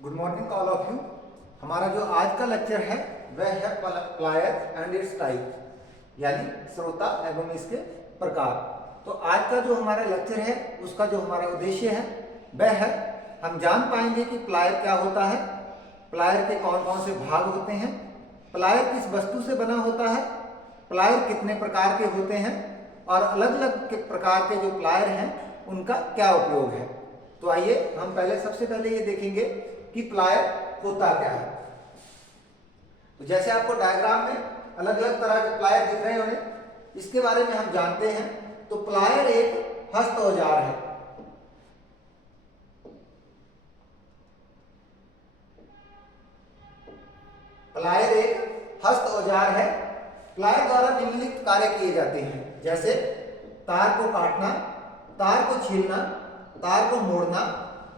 Good morning all of you. हमारा जो आज का लेक्चर है वह है प्लायर एंड इट्स टाइप, यानी स्रोता एवं इसके प्रकार। तो आज का जो हमारा लेक्चर है उसका जो हमारा उद्देश्य है वह है हम जान पाएंगे कि प्लायर क्या होता है, प्लायर के कौन कौन से भाग होते हैं, प्लायर किस वस्तु से बना होता है, प्लायर कितने प्रकार के होते हैं और अलग अलग प्रकार के जो प्लायर हैं उनका क्या उपयोग है। तो आइए हम सबसे पहले ये देखेंगे कि प्लायर होता क्या है। तो जैसे आपको डायग्राम में अलग अलग तरह के प्लायर दिख रहे होंगे, इसके बारे में हम जानते हैं। तो प्लायर एक हस्त औजार है। प्लायर एक हस्त औजार है। प्लायर द्वारा निम्नलिखित कार्य किए जाते हैं, जैसे तार को काटना, तार को छीलना, तार को मोड़ना,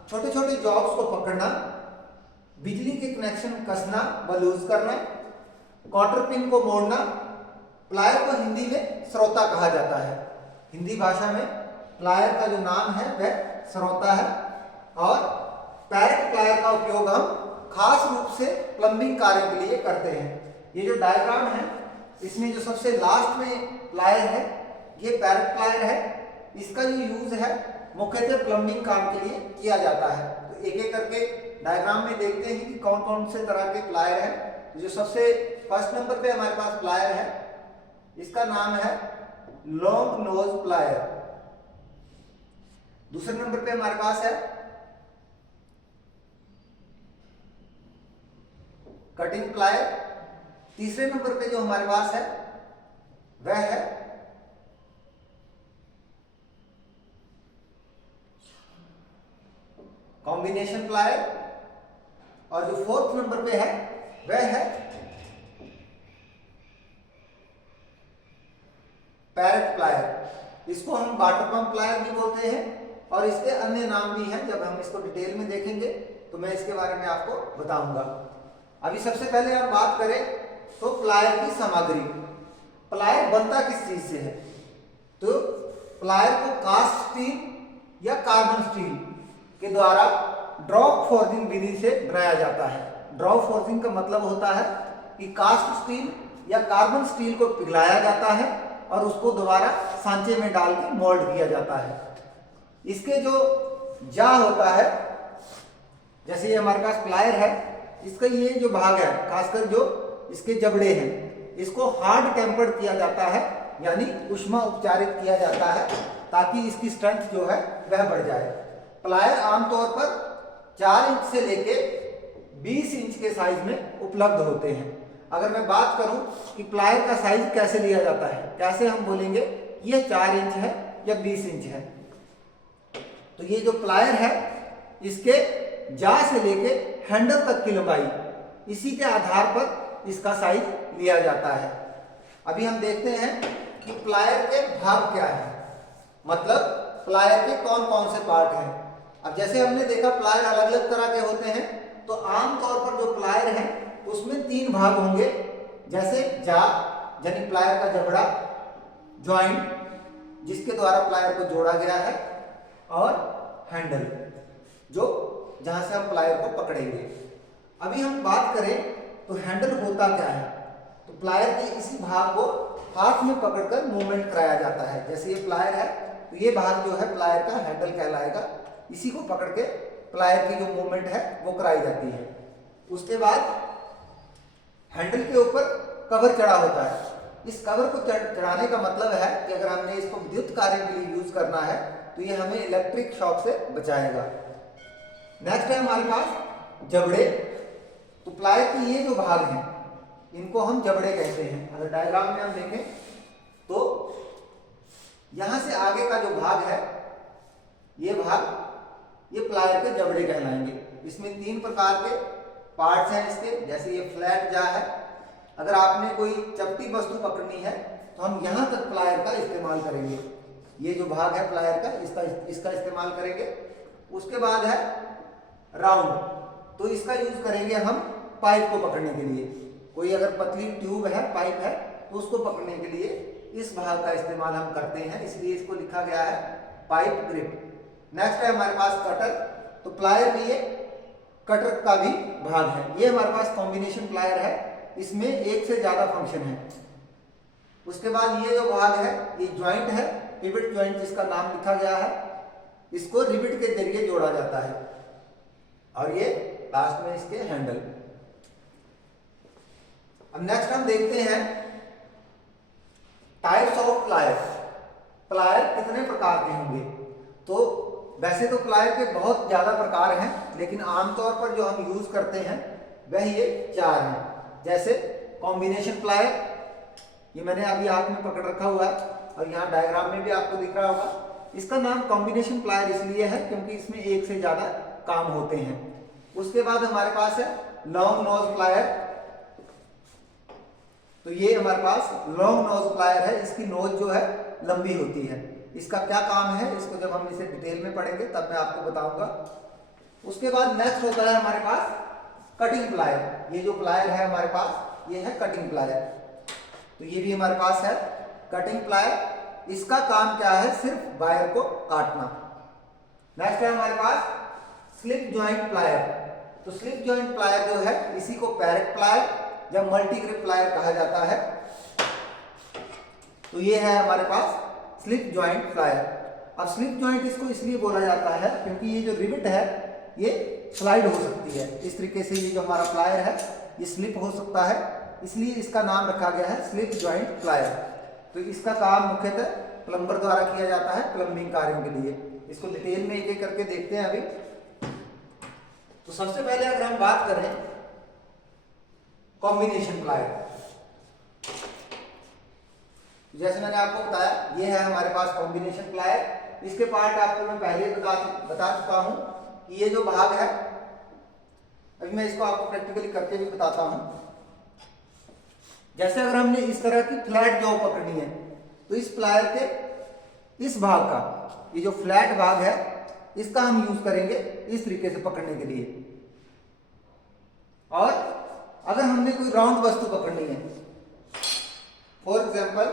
छोटे छोटे जॉब्स को पकड़ना, बिजली के कनेक्शन कसना व लूज करना, क्वार्टर पिन को मोड़ना। प्लायर को हिंदी में स्रोता कहा जाता है। हिंदी भाषा में प्लायर का जो नाम है वह स्रोता है। और पैरेट प्लायर का उपयोग हम खास रूप से प्लम्बिंग कार्य के लिए करते हैं। ये जो डायग्राम है इसमें जो सबसे लास्ट में प्लायर है ये पैरेट प्लायर है। इसका जो यूज है मुख्यतः प्लम्बिंग काम के लिए किया जाता है। तो एक एक करके डायग्राम में देखते हैं कि कौन कौन से तरह के प्लायर हैं। जो सबसे फर्स्ट नंबर पे हमारे पास प्लायर है, इसका नाम है लॉन्ग नोज प्लायर। दूसरे नंबर पे हमारे पास है कटिंग प्लायर। तीसरे नंबर पे जो हमारे पास है वह है कॉम्बिनेशन प्लायर। और जो फोर्थ नंबर पे है वह है पैरेट प्लायर। इसको हम वाटर पंप प्लायर भी बोलते हैं और इसके अन्य नाम भी हैं। जब हम इसको डिटेल में देखेंगे तो मैं इसके बारे में आपको बताऊंगा। अभी सबसे पहले हम बात करें तो प्लायर की सामग्री। प्लायर बनता किस चीज से है? तो प्लायर को कास्ट स्टील या कार्बन स्टील के द्वारा ड्रॉप फोर्जिंग विधि से बनाया जाता है। ड्रॉप फोर्जिंग का मतलब होता है कि कास्ट स्टील या कार्बन स्टील को पिघलाया जाता है और उसको दोबारा सांचे में डाल के मोल्ड किया जाता है। इसके जो जा होता है, जैसे ये हमारे पास प्लायर है, इसका ये जो भाग है खासकर जो इसके जबड़े हैं इसको हार्ड टेम्पर्ड किया जाता है, यानी ऊष्मा उपचारित किया जाता है ताकि इसकी स्ट्रेंथ जो है वह बढ़ जाए। प्लायर आमतौर पर 4 इंच से लेके 20 इंच के साइज में उपलब्ध होते हैं। अगर मैं बात करूं कि प्लायर का साइज कैसे लिया जाता है, कैसे हम बोलेंगे ये 4 इंच है या 20 इंच है। तो ये जो प्लायर है इसके जा से लेके हैंडल तक की लंबाई, इसी के आधार पर इसका साइज लिया जाता है। अभी हम देखते हैं कि प्लायर के भाग क्या है, मतलब प्लायर के कौन कौन से पार्ट हैं। अब जैसे हमने देखा प्लायर अलग अलग तरह के होते हैं, तो आमतौर पर जो प्लायर है उसमें 3 भाग होंगे, जैसे जा यानी प्लायर का जबड़ा, जॉइंट जिसके द्वारा प्लायर को जोड़ा गया है, और हैंडल जो जहां से हम प्लायर को पकड़ेंगे। अभी हम बात करें तो हैंडल होता क्या है। तो प्लायर के इसी भाग को हाथ में पकड़कर मूवमेंट कराया जाता है। जैसे ये प्लायर है तो ये भाग जो है प्लायर का हैंडल कहलाएगा। इसी को पकड़ के प्लायर की जो मूवमेंट है वो कराई जाती है। उसके बाद हैंडल के ऊपर कवर चढ़ा होता है। इस कवर को चढ़ाने का मतलब है कि अगर हमने इसको विद्युत कार्य के लिए यूज करना है तो ये हमें इलेक्ट्रिक शॉक से बचाएगा। नेक्स्ट है हमारे पास जबड़े। तो प्लायर के ये जो भाग हैं इनको हम जबड़े कहते हैं। अगर डायग्राम में हम देखें तो यहां से आगे का जो भाग है ये भाग ये प्लायर के जबड़े कहलाएंगे। इसमें 3 प्रकार के पार्ट्स हैं इसके। जैसे ये फ्लैट जा है, अगर आपने कोई चपटी वस्तु पकड़नी है तो हम यहां तक प्लायर का इस्तेमाल करेंगे। ये जो भाग है प्लायर का इसका इस्तेमाल करेंगे। उसके बाद है राउंड, तो इसका यूज करेंगे हम पाइप को पकड़ने के लिए। कोई अगर पतली ट्यूब है, पाइप है, तो उसको पकड़ने के लिए इस भाग का इस्तेमाल हम करते हैं, इसलिए इसको लिखा गया है पाइप ग्रिप। नेक्स्ट है हमारे पास कटर। तो प्लायर भी ये कटर का भी भाग है। ये हमारे पास कॉम्बिनेशन प्लायर है, इसमें एक से ज्यादा फंक्शन है। उसके बाद ये जो भाग है ये ज्वाइंट है, पिवट ज्वाइंट जिसका नाम लिखा गया है, इसको रिविट के जरिए जोड़ा जाता है। और ये लास्ट में इसके हैंडल। अब नेक्स्ट हम देखते हैं टाइप्स ऑफ प्लायर। प्लायर कितने प्रकार के होंगे? तो वैसे तो प्लायर के बहुत ज्यादा प्रकार हैं, लेकिन आमतौर पर जो हम यूज करते हैं वह ये 4 हैं। जैसे कॉम्बिनेशन प्लायर, ये मैंने अभी हाथ में पकड़ रखा हुआ है और यहाँ डायग्राम में भी आपको दिख रहा होगा। इसका नाम कॉम्बिनेशन प्लायर इसलिए है क्योंकि इसमें एक से ज्यादा काम होते हैं। उसके बाद हमारे पास है लॉन्ग नोज प्लायर। तो ये हमारे पास लॉन्ग नोज प्लायर है, इसकी नोज जो है लंबी होती है। इसका क्या काम है इसको जब हम इसे डिटेल में पढ़ेंगे तब मैं आपको बताऊंगा। उसके बाद नेक्स्ट होता है हमारे पास कटिंग प्लायर। ये जो प्लायर है हमारे पास ये है कटिंग प्लायर। तो ये भी हमारे पास है कटिंग प्लायर। इसका काम क्या है? सिर्फ वायर को काटना। नेक्स्ट है हमारे पास स्लिप जॉइंट प्लायर। तो स्लिप जॉइंट प्लायर जो है इसी को पैरेट प्लायर या मल्टी ग्रिप प्लायर कहा जाता है। तो ये है हमारे पास स्लिप जॉइंट प्लायर। अब स्लिप जॉइंट इसको इसलिए बोला जाता है क्योंकि ये जो रिविट है ये स्लाइड हो सकती है। इस तरीके से ये जो हमारा प्लायर है ये स्लिप हो सकता है, इसलिए इसका नाम रखा गया है स्लिप जॉइंट प्लायर। तो इसका काम मुख्यतः प्लम्बर द्वारा किया जाता है प्लम्बिंग कार्यों के लिए। इसको डिटेल में एक एक करके देखते हैं अभी। तो सबसे पहले अगर हम बात करें कॉम्बिनेशन प्लायर, जैसे मैंने आपको बताया ये है हमारे पास कॉम्बिनेशन प्लायर। इसके पार्ट आपको मैं पहले बता चुका हूं कि ये जो भाग है, अभी मैं इसको आपको प्रैक्टिकली करके भी बताता हूं। जैसे अगर हमने इस तरह की फ्लैट जॉब पकड़नी है तो इस प्लायर के इस भाग का, ये जो फ्लैट भाग है इसका हम यूज करेंगे इस तरीके से पकड़ने के लिए। और अगर हमने कोई राउंड वस्तु पकड़नी है, फॉर एग्जाम्पल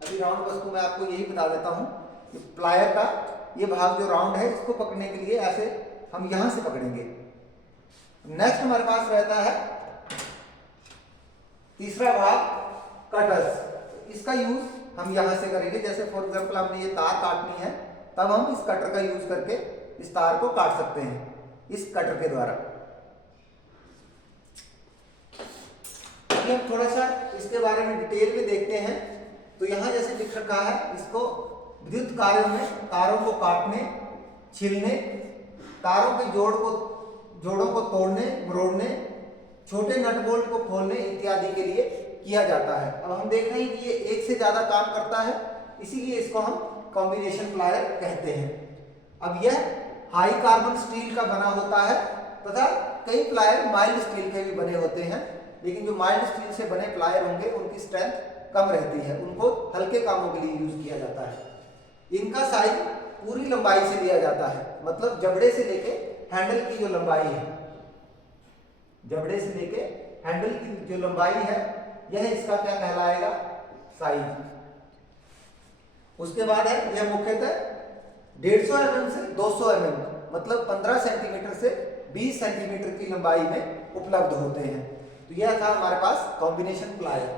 अभी राउंड वस्तु मैं आपको यही बता देता हूं कि प्लायर का ये भाग जो राउंड है इसको पकड़ने के लिए ऐसे हम यहां से पकड़ेंगे। नेक्स्ट हमारे पास रहता है तीसरा भाग कटर्स। इसका यूज हम यहां से करेंगे। जैसे फॉर एग्जांपल हमने ये तार काटनी है तब हम इस कटर का यूज करके इस तार को काट सकते हैं इस कटर के द्वारा। हम थोड़ा सा इसके बारे में डिटेल में देखते हैं। तो यहां जैसे लिख रखा है इसको विद्युत कार्यों में तारों को काटने, छीलने, तारों के जोड़ों को तोड़ने, मरोड़ने, छोटे नट बोल्ट को खोलने इत्यादि के लिए किया जाता है। अब हम देख रहे हैं कि ये एक से ज्यादा काम करता है, इसीलिए इसको हम कॉम्बिनेशन प्लायर कहते हैं। अब यह हाई कार्बन स्टील का बना होता है तथा कई प्लायर माइल्ड स्टील के भी बने होते हैं, लेकिन जो माइल्ड स्टील से बने प्लायर होंगे उनकी स्ट्रेंथ कम रहती है, उनको हल्के कामों के लिए यूज किया जाता है। इनका साइज पूरी लंबाई से लिया जाता है, मतलब जबड़े से लेके हैंडल की जो लंबाई है, जबड़े से लेके हैंडल की जो लंबाई है यह इसका क्या कहलाएगा? साइज। उसके बाद है यह मुख्यतः 150 mm से 200 mm मतलब 15 सेंटीमीटर से 20 सेंटीमीटर की लंबाई में उपलब्ध होते हैं। तो यह था हमारे पास कॉम्बिनेशन प्लायर।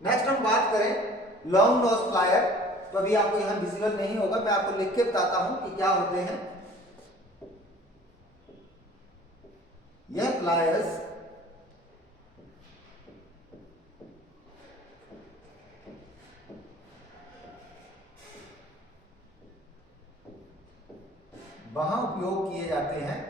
नेक्स्ट हम बात करें लॉन्ग नोज प्लायर। तो अभी आपको यहां विजिबल नहीं होगा, मैं आपको लिख के बताता हूं कि क्या होते हैं। यह प्लायर्स वहां उपयोग किए जाते हैं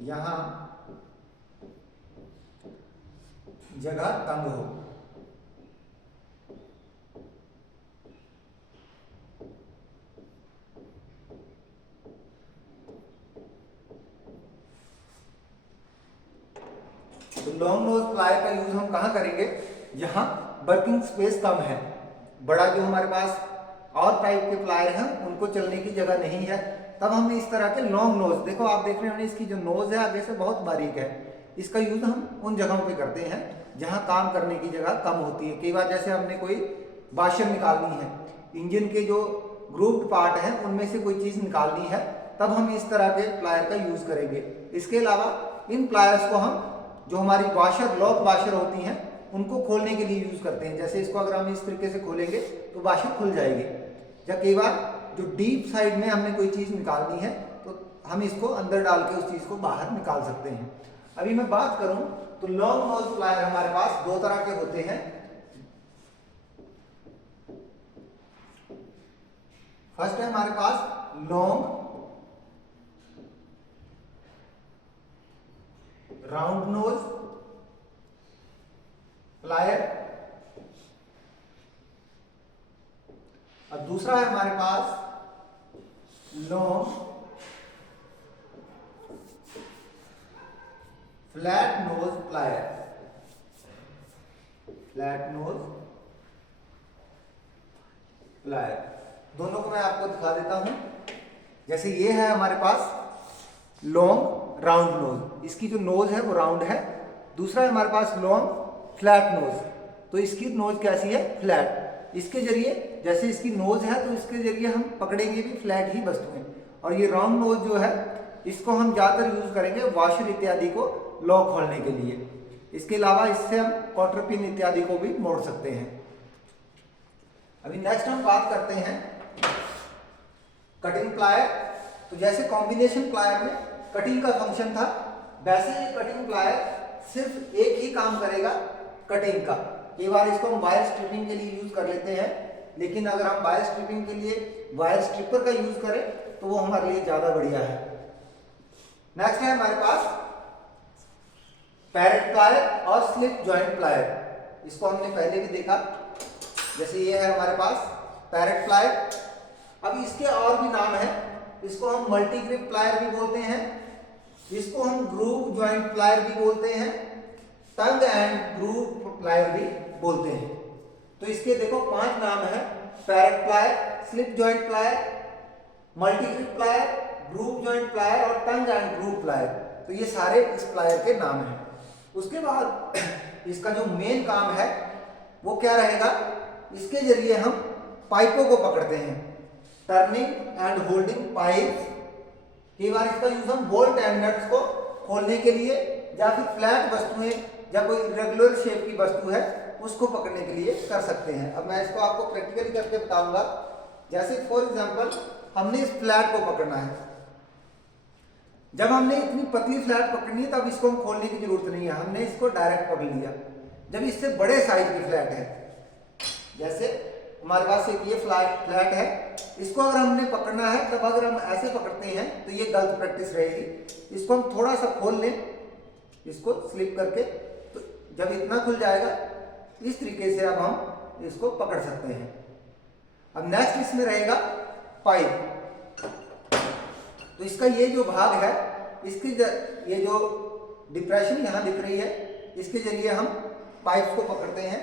यहां जगह तंग हो। तो लॉन्ग नोज प्लायर का यूज हम कहां करेंगे? जहां वर्किंग स्पेस कम है, बड़ा जो हमारे पास और टाइप के प्लायर हैं उनको चलने की जगह नहीं है, तब हमने इस तरह के लॉन्ग नोज, देखो आप देख रहे हो इसकी जो नोज है आगे से बहुत बारीक है, इसका यूज हम उन जगहों पे करते हैं जहां काम करने की जगह कम होती है। कई बार जैसे हमने कोई वाशर निकालनी है, इंजन के जो ग्रूव्ड पार्ट हैं उनमें से कोई चीज निकालनी है, तब हम इस तरह के प्लायर का यूज करेंगे। इसके अलावा इन प्लायर्स को हम जो हमारी वाशर, लॉक वाशर होती हैं, उनको खोलने के लिए यूज करते हैं। जैसे इसको अगर हम इस तरीके से खोलेंगे तो वाशर खुल जाएगी। या कई बार जो डीप साइड में हमने कोई चीज निकालनी है तो हम इसको अंदर डाल के उस चीज को बाहर निकाल सकते हैं। अभी मैं बात करूं तो लॉन्ग नोज प्लायर हमारे पास दो तरह के होते हैं। फर्स्ट है हमारे पास लॉन्ग राउंड नोज प्लायर, और दूसरा है हमारे पास long flat nose plier. Flat nose plier दोनों को मैं आपको दिखा देता हूं। जैसे ये है हमारे पास लॉन्ग राउंड नोज, इसकी जो नोज है वो राउंड है। दूसरा है हमारे पास लॉन्ग फ्लैट नोज, तो इसकी नोज कैसी है? फ्लैट। इसके जरिए, जैसे इसकी नोज है तो इसके जरिए हम पकड़ेंगे भी फ्लैट ही वस्तुएं। और ये राउंड नोज जो है इसको हम ज्यादातर यूज करेंगे वॉशर इत्यादि को लॉक खोलने के लिए। इसके अलावा इससे हम क्वार्टर पिन इत्यादि को भी मोड़ सकते हैं। अभी नेक्स्ट हम बात करते हैं कटिंग प्लायर। तो जैसे कॉम्बिनेशन प्लायर में कटिंग का फंक्शन था, वैसे ये कटिंग प्लायर सिर्फ एक ही काम करेगा, कटिंग का। कई बार इसको हम वायर स्ट्रिपिंग के लिए यूज कर लेते हैं, लेकिन अगर हम वायर स्ट्रिपिंग के लिए वायर स्ट्रिपर का यूज करें तो वो हमारे लिए ज्यादा बढ़िया है। नेक्स्ट है हमारे पास पैरेट प्लायर और स्लिप जॉइंट प्लायर। इसको हमने पहले भी देखा। जैसे ये है हमारे पास पैरेट प्लायर। अब इसके और भी नाम है, इसको हम मल्टी ग्रिप प्लायर भी बोलते हैं, इसको हम ग्रूव जॉइंट प्लायर भी बोलते हैं, टंग एंड ग्रूव प्लायर भी बोलते हैं। तो इसके देखो 5 नाम है, parrot plier, slip joint plier, multi grip plier, groove joint plier और टंग एंड ग्रूव प्लायर। तो ये सारे इस प्लायर के नाम हैं। उसके बाद इसका जो मेन काम है वो क्या रहेगा? इसके जरिए हम पाइपों को पकड़ते हैं, टर्निंग एंड होल्डिंग पाइप। कई बार इसका यूज हम बोल्ट एंड नट्स को खोलने के लिए, या फिर फ्लैट वस्तुएं या कोई इरेगुलर शेप की वस्तु है उसको पकड़ने के लिए कर सकते हैं। अब मैं इसको आपको प्रैक्टिकली करके बताऊंगा। जैसे फॉर एग्जांपल हमने इस फ्लैट को पकड़ना है, जब हमने इतनी पतली फ्लैट पकड़नी है तब इसको हम खोलने की जरूरत नहीं है, हमने इसको डायरेक्ट पकड़ लिया। जब इससे बड़े साइज की फ्लैट है, जैसे हमारे पास एक ये फ्लैट है, इसको अगर हमने पकड़ना है तब अगर हम ऐसे पकड़ते हैं तो ये गलत प्रैक्टिस रहेगी। इसको हम थोड़ा सा खोल लें, इसको स्लिप करके, तो जब इतना खुल जाएगा इस तरीके से अब हम इसको पकड़ सकते हैं। अब नेक्स्ट इसमें रहेगा पाइप। तो इसका ये जो भाग है, इसकी ये जो डिप्रेशन यहाँ दिख रही है, इसके जरिए हम पाइप को पकड़ते हैं।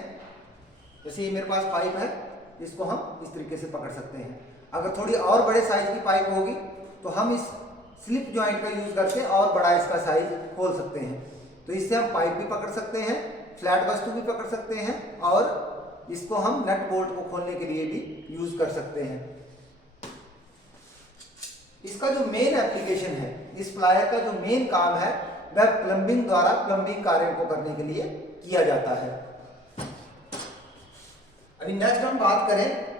जैसे ये मेरे पास पाइप है, इसको हम इस तरीके से पकड़ सकते हैं। अगर थोड़ी और बड़े साइज की पाइप होगी तो हम इस स्लिप जॉइंट का यूज करके और बड़ा इसका साइज खोल सकते हैं। तो इससे हम पाइप भी पकड़ सकते हैं, फ्लैट वस्तु भी पकड़ सकते हैं, और इसको हम नट बोल्ट को खोलने के लिए भी यूज कर सकते हैं। इसका जो मेन एप्लीकेशन है, इस प्लायर का जो मेन काम है, वह प्लम्बिंग द्वारा प्लम्बिंग कार्यों को करने के लिए किया जाता है। अभी नेक्स्ट हम बात करें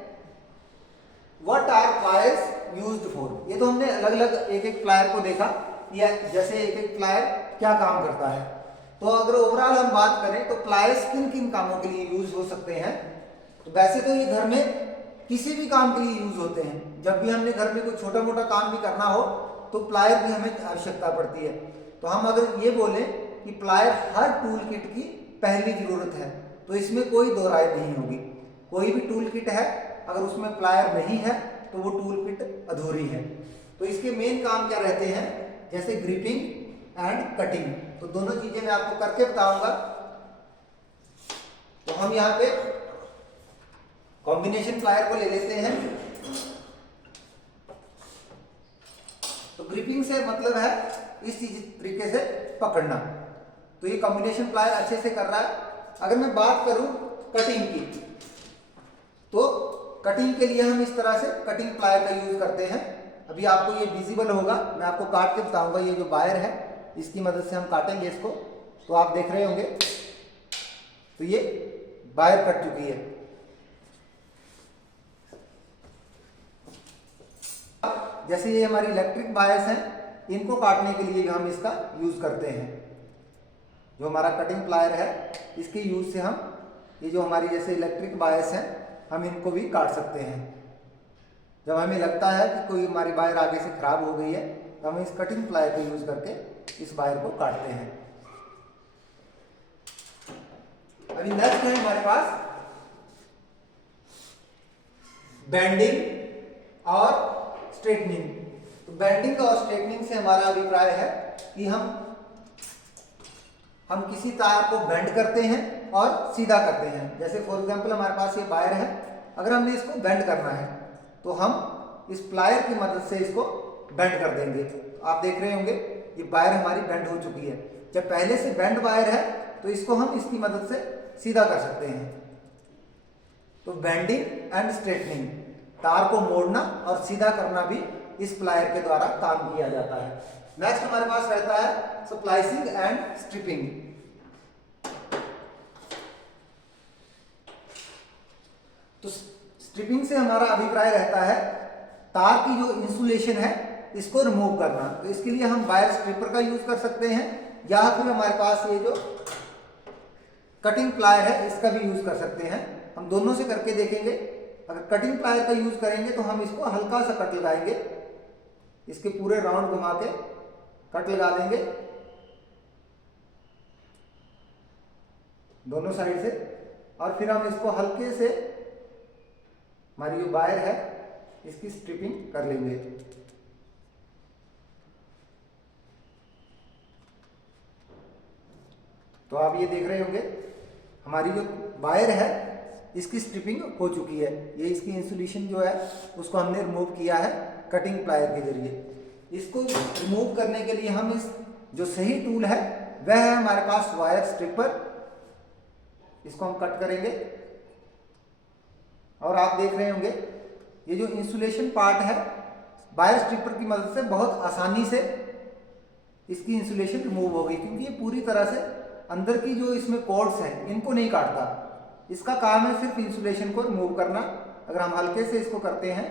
what are pliers used for. ये तो हमने अलग अलग एक एक प्लायर को देखा, या जैसे एक एक प्लायर क्या काम करता है। तो अगर ओवरऑल हम बात करें तो प्लायर्स किन किन कामों के लिए यूज हो सकते हैं? तो वैसे तो ये घर में किसी भी काम के लिए यूज होते हैं। जब भी हमने घर में कोई छोटा मोटा काम भी करना हो तो प्लायर की हमें आवश्यकता पड़ती है। तो हम अगर ये बोलें कि प्लायर हर टूल किट की पहली जरूरत है, तो इसमें कोई दो राय नहीं होगी। कोई भी टूल किट है, अगर उसमें प्लायर नहीं है तो वो टूल किट अधूरी है। तो इसके मेन काम क्या रहते हैं? जैसे ग्रिपिंग एंड कटिंग। तो दोनों चीजें मैं आपको करके बताऊंगा। तो हम यहाँ पे कॉम्बिनेशन प्लायर को ले लेते हैं। तो ग्रिपिंग से मतलब है इस चीज तरीके से पकड़ना। तो ये कॉम्बिनेशन प्लायर अच्छे से कर रहा है। अगर मैं बात करूं कटिंग की, तो कटिंग के लिए हम इस तरह से कटिंग प्लायर का यूज करते हैं। अभी आपको ये विजिबल होगा, मैं आपको काट के बताऊंगा। ये जो वायर है इसकी मदद से हम काटेंगे इसको, तो आप देख रहे होंगे। तो ये वायर कट चुकी है। जैसे ये हमारी इलेक्ट्रिक वायर्स हैं, इनको काटने के लिए हम इसका यूज करते हैं। जो हमारा कटिंग प्लायर है, इसके यूज से हम ये जो हमारी जैसे इलेक्ट्रिक वायर्स हैं, हम इनको भी काट सकते हैं। जब हमें लगता है कि कोई हमारी वायर आगे से खराब हो गई है, तो हम इस कटिंग प्लायर का यूज करके इस वायर को काटते हैं। अभी नेक्स्ट है हमारे पास बेंडिंग और स्ट्रेटनिंग। तो बेंडिंग और स्ट्रेटनिंग से हमारा अभिप्राय है कि हम किसी तार को बेंड करते हैं और सीधा करते हैं। जैसे फॉर एग्जांपल हमारे पास ये वायर है, अगर हमने इसको बेंड करना है तो हम इस प्लायर की मदद से इसको बेंड कर देंगे। तो आप देख रहे होंगे ये वायर हमारी बेंड हो चुकी है। जब पहले से बेंड वायर है तो इसको हम इसकी मदद से सीधा कर सकते हैं। तो बेंडिंग एंड स्ट्रेटनिंग, तार को मोड़ना और सीधा करना भी इस प्लायर के द्वारा काम किया जाता है। नेक्स्ट हमारे पास रहता है स्प्लाइसिंग एंड स्ट्रिपिंग। तो स्ट्रिपिंग से हमारा अभिप्राय रहता है तार की जो इंसुलेशन है इसको रिमूव करना। तो इसके लिए हम वायर स्ट्रिपर का यूज कर सकते हैं, या फिर हमारे पास ये जो कटिंग प्लायर है इसका भी यूज कर सकते हैं। हम दोनों से करके देखेंगे। अगर कटिंग प्लायर का यूज करेंगे तो हम इसको हल्का सा कट लगाएंगे, इसके पूरे राउंड घुमा के कट लगा देंगे दोनों साइड से, और फिर हम इसको हल्के से हमारी जो वायर है इसकी स्ट्रिपिंग कर लेंगे। तो आप ये देख रहे होंगे हमारी जो वायर है इसकी स्ट्रिपिंग हो चुकी है। ये इसकी इंसुलेशन जो है उसको हमने रिमूव किया है कटिंग प्लायर के जरिए। इसको रिमूव करने के लिए हम इस जो सही टूल है वह है हमारे पास वायर स्ट्रिपर। इसको हम कट करेंगे और आप देख रहे होंगे ये जो इंसुलेशन पार्ट है वायर स्ट्रिपर की मदद से बहुत आसानी से इसकी इंसुलेशन रिमूव हो गई, क्योंकि ये पूरी तरह से अंदर की जो इसमें कॉर्ड्स हैं इनको नहीं काटता। इसका काम है सिर्फ इंसुलेशन को रिमूव करना। अगर हम हल्के से इसको करते हैं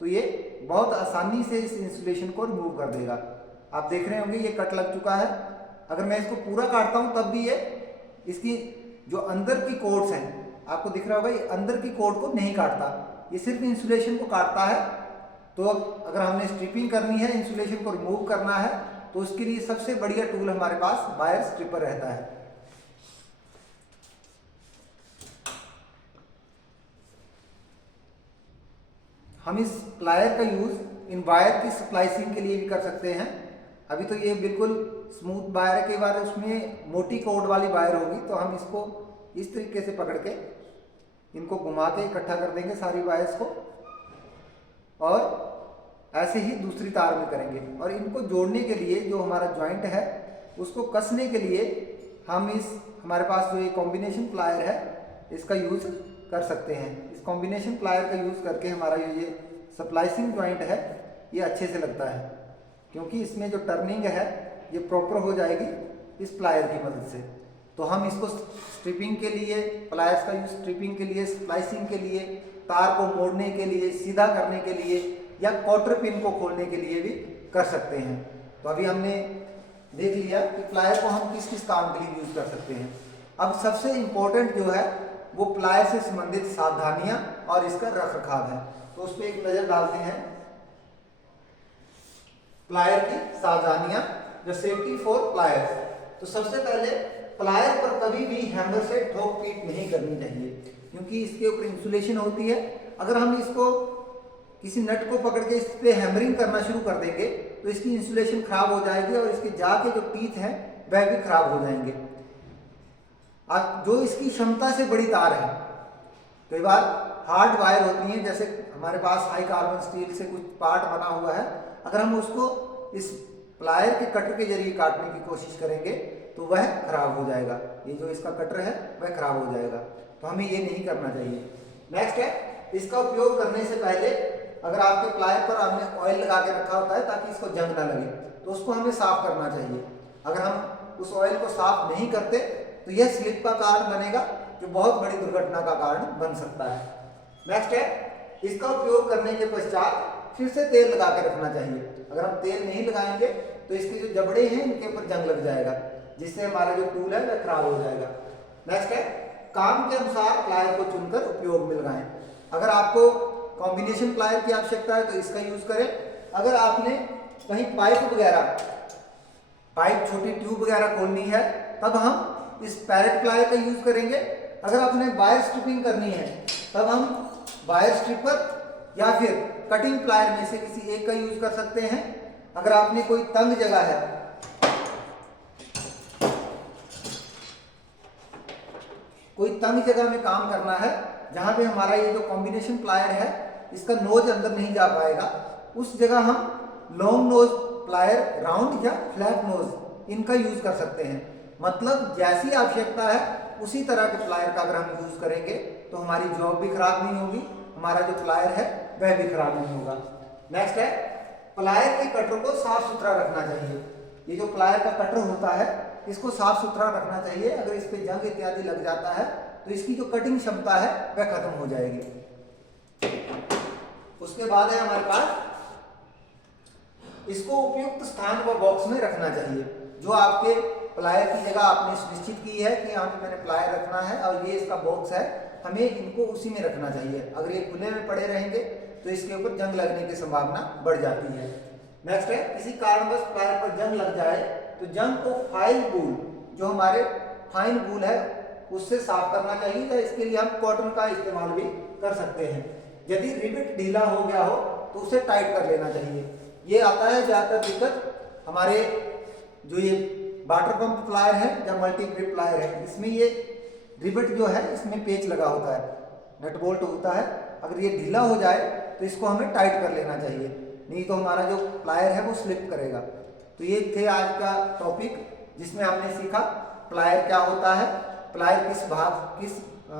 तो ये बहुत आसानी से इस इंसुलेशन को रिमूव कर देगा। आप देख रहे होंगे ये कट लग चुका है। अगर मैं इसको पूरा काटता हूं तब भी ये इसकी जो अंदर की कॉर्ड्स हैं, आपको दिख रहा होगा, ये अंदर की कॉर्ड को नहीं काटता, ये सिर्फ इंसुलेशन को काटता है। तो अगर हमने स्ट्रिपिंग करनी है, इंसुलेशन को रिमूव करना है, तो उसके लिए सबसे बढ़िया टूल हमारे पास वायर स्ट्रिपर रहता है। हम इस प्लायर का यूज इन वायर की स्प्लाइसिंग के लिए भी कर सकते हैं। अभी तो ये बिल्कुल स्मूथ वायर है, कई बार उसमें मोटी कॉर्ड वाली वायर होगी, तो हम इसको इस तरीके से पकड़ के इनको घुमा के इकट्ठा कर देंगे सारी वायर्स को, और ऐसे ही दूसरी तार में करेंगे। और इनको जोड़ने के लिए जो हमारा जॉइंट है उसको कसने के लिए हम इस हमारे पास जो ये कॉम्बिनेशन प्लायर है इसका यूज कर सकते हैं। इस कॉम्बिनेशन प्लायर का यूज करके हमारा ये स्प्लाइसिंग जॉइंट है ये अच्छे से लगता है, क्योंकि इसमें जो टर्निंग है ये प्रॉपर हो जाएगी इस प्लायर की मदद से। तो हम इसको स्ट्रिपिंग के लिए प्लायर्स का यूज स्ट्रिपिंग के लिए, स्प्लाइसिंग के लिए, तार को मोड़ने के लिए, सीधा करने के लिए, या क्वार्टर पिन को खोलने के लिए भी कर सकते हैं। तो अभी हमने देख लिया कि प्लायर को हम किस किस काम के लिए यूज कर सकते हैं। अब सबसे इंपॉर्टेंट जो है वो प्लायर से संबंधित सावधानियां और इसका रख रखाव है। तो उस पर एक नजर डालते हैं। प्लायर की सावधानियां, जो सेफ्टी फॉर प्लायर्स। तो सबसे पहले प्लायर पर कभी भी हैमर से ठोक पीट नहीं करनी चाहिए, क्योंकि इसके ऊपर इंसुलेशन होती है। अगर हम इसको किसी नट को पकड़ के इस पे हैमरिंग करना शुरू कर देंगे तो इसकी इंसुलेशन खराब हो जाएगी और इसके जाके जो टीथ हैं वह भी खराब हो जाएंगे। अब जो इसकी क्षमता से बड़ी तार है, कई बार हार्ड वायर होती हैं, जैसे हमारे पास हाई कार्बन स्टील से कुछ पार्ट बना हुआ है, अगर हम उसको इस प्लायर के कटर के जरिए काटने की कोशिश करेंगे तो वह खराब हो जाएगा। ये जो इसका कटर है वह खराब हो जाएगा, तो हमें ये नहीं करना चाहिए। नेक्स्ट है, इसका उपयोग करने से पहले अगर आपके प्लायर पर हमने ऑयल लगा के रखा होता है ताकि इसको जंग ना लगे, तो उसको हमें साफ करना चाहिए। अगर हम उस ऑयल को साफ नहीं करते तो यह स्लिप का कारण बनेगा, जो बहुत बड़ी दुर्घटना का कारण बन सकता है। नेक्स्ट है, इसका उपयोग करने के पश्चात फिर से तेल लगा के रखना चाहिए। अगर हम तेल नहीं लगाएंगे तो इसके जो जबड़े हैं इनके ऊपर जंग लग जाएगा, जिससे हमारा जो टूल है वह खराब हो जाएगा। नेक्स्ट है, काम के अनुसार प्लायर को चुनकर उपयोग में लगाएं। अगर आपको कॉम्बिनेशन प्लायर की आवश्यकता है तो इसका यूज करें। अगर आपने कहीं पाइप छोटी ट्यूब वगैरह खोलनी है तब हम इस पैरेट प्लायर का यूज करेंगे। अगर आपने वायर स्ट्रिपिंग करनी है तब हम वायर स्ट्रिपर या फिर कटिंग प्लायर में से किसी एक का यूज कर सकते हैं। अगर आपने कोई तंग जगह है, कोई तंग जगह में काम करना है जहां पे हमारा ये जो कॉम्बिनेशन प्लायर है इसका नोज अंदर नहीं जा पाएगा, उस जगह हम लॉन्ग नोज प्लायर, राउंड या फ्लैट नोज इनका यूज कर सकते हैं। मतलब जैसी आवश्यकता है उसी तरह के प्लायर का अगर हम यूज करेंगे तो हमारी जॉब भी खराब नहीं होगी, हमारा जो प्लायर है वह भी खराब नहीं होगा। नेक्स्ट है, प्लायर के कटर को साफ सुथरा रखना चाहिए। ये जो प्लायर का कटर होता है इसको साफ सुथरा रखना चाहिए। अगर इस पे जंग इत्यादि लग जाता है तो इसकी जो कटिंग क्षमता है वह खत्म हो जाएगी। उसके बाद है हमारे पास, इसको उपयुक्त स्थान व बॉक्स में रखना चाहिए। जो आपके प्लायर की जगह आपने सुनिश्चित की है कि यहाँ पे मैंने प्लायर रखना है और ये इसका बॉक्स है, हमें इनको उसी में रखना चाहिए। अगर ये खुले में पड़े रहेंगे तो इसके ऊपर जंग लगने की संभावना बढ़ जाती है। नेक्स्ट है, किसी कारणवश प्लायर पर जंग लग जाए तो जंग को फाइन वूल, जो हमारे फाइन वूल है उससे साफ करना चाहिए, या इसके लिए हम कॉटन का इस्तेमाल भी कर सकते हैं। यदि रिवेट ढीला हो गया हो तो उसे टाइट कर लेना चाहिए। ये आता है ज्यादातर दिक्कत हमारे जो ये वाटर पंप प्लायर है या मल्टी ग्रिप प्लायर है, इसमें ये रिवेट जो है इसमें पेच लगा होता है, नट बोल्ट होता है। अगर ये ढीला हो जाए तो इसको हमें टाइट कर लेना चाहिए, नहीं तो हमारा जो प्लायर है वो स्लिप करेगा। तो ये थे आज का टॉपिक जिसमें हमने सीखा प्लायर क्या होता है, प्लायर किस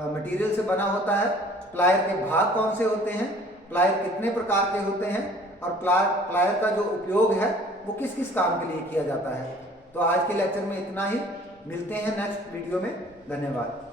मटेरियल से बना होता है, प्लायर के भाग कौन से होते हैं, प्लायर कितने प्रकार के होते हैं, और प्लायर का जो उपयोग है वो किस किस काम के लिए किया जाता है। तो आज के लेक्चर में इतना ही, मिलते हैं नेक्स्ट वीडियो में। धन्यवाद।